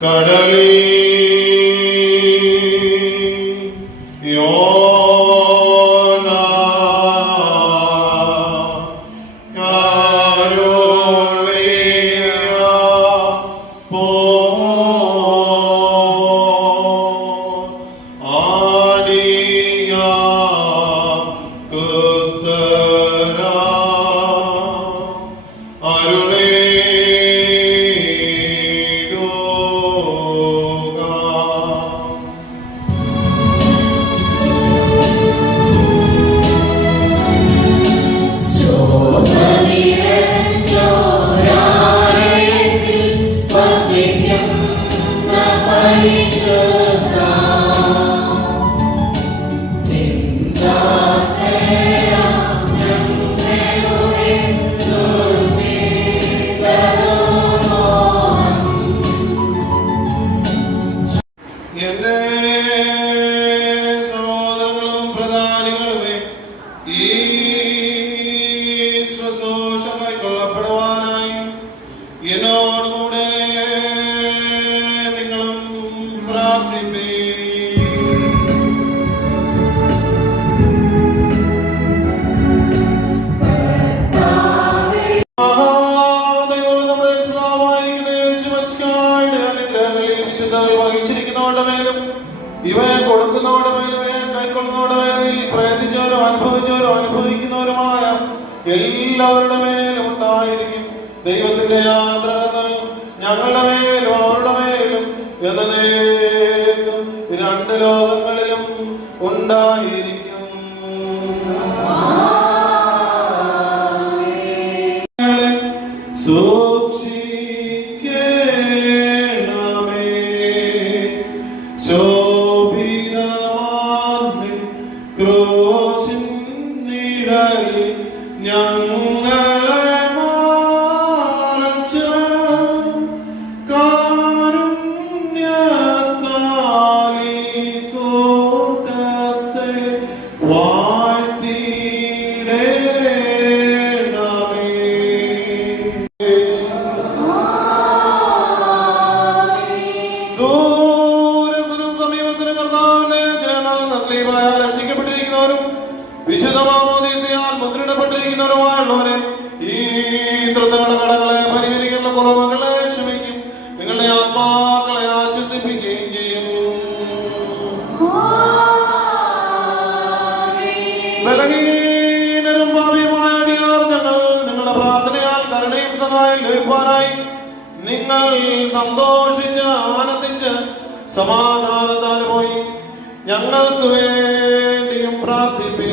കടലിൽ എന്നോടുകൂടെ നിങ്ങളും പ്രാർത്ഥിപ്പീൻ. വഹിച്ചിരിക്കുന്നവരുടെ മേലും ഇവയെ കൊടുക്കുന്നവരുടെ മേലും ഇവയെ കൈക്കൊള്ളുന്നവരുടെ മേലും പ്രയത്നിച്ചവരും അനുഭവിച്ചവരും അനുഭവിക്കുന്നവരുമായ എല്ലാവരുടെ മേലും ഉണ്ടായിരിക്കും. ദൈവത്തിന്റെ ആഗ്രഹങ്ങൾ ഞങ്ങളുടെ മേലും അവരുടെ മേലും എന്നേക്കും രണ്ട് ലോകങ്ങളിലും ഉണ്ടായിരിക്കും. സൂക്ഷിക്കണമേ ശോഭിതമാർന്നിൻ ക്രൂശിൻ നിഴലിൽ ഞങ്ങളെ വിശുദ്ധമാമോദീസയാൽ മുദ്രയിടപ്പെട്ടിരിക്കുന്നവരുമായുള്ളവരെ ഈ തൃത്വങ്ങളുടെ കടങ്ങളെ പരിഹരിക്കുന്ന കുറവുകളെ ക്ഷമിക്കും, നിങ്ങളുടെ ആത്മാക്കളെ ആശ്വസിപ്പിക്കുകയും ചെയ്യും. ബലഹീനരും പാപിയുമായ അടിയാർ ഞങ്ങൾ നിങ്ങളുടെ പ്രാർത്ഥനയാൽ കരുണയും സഹായം ലഭിക്കാനായി നിങ്ങൾ സന്തോഷിച്ച് ആനന്ദിച്ച് സമാധാനത്താൽ പോയി ഞങ്ങൾക്ക് വേണ്ടിയും പ്രാർത്ഥിപ്പേ.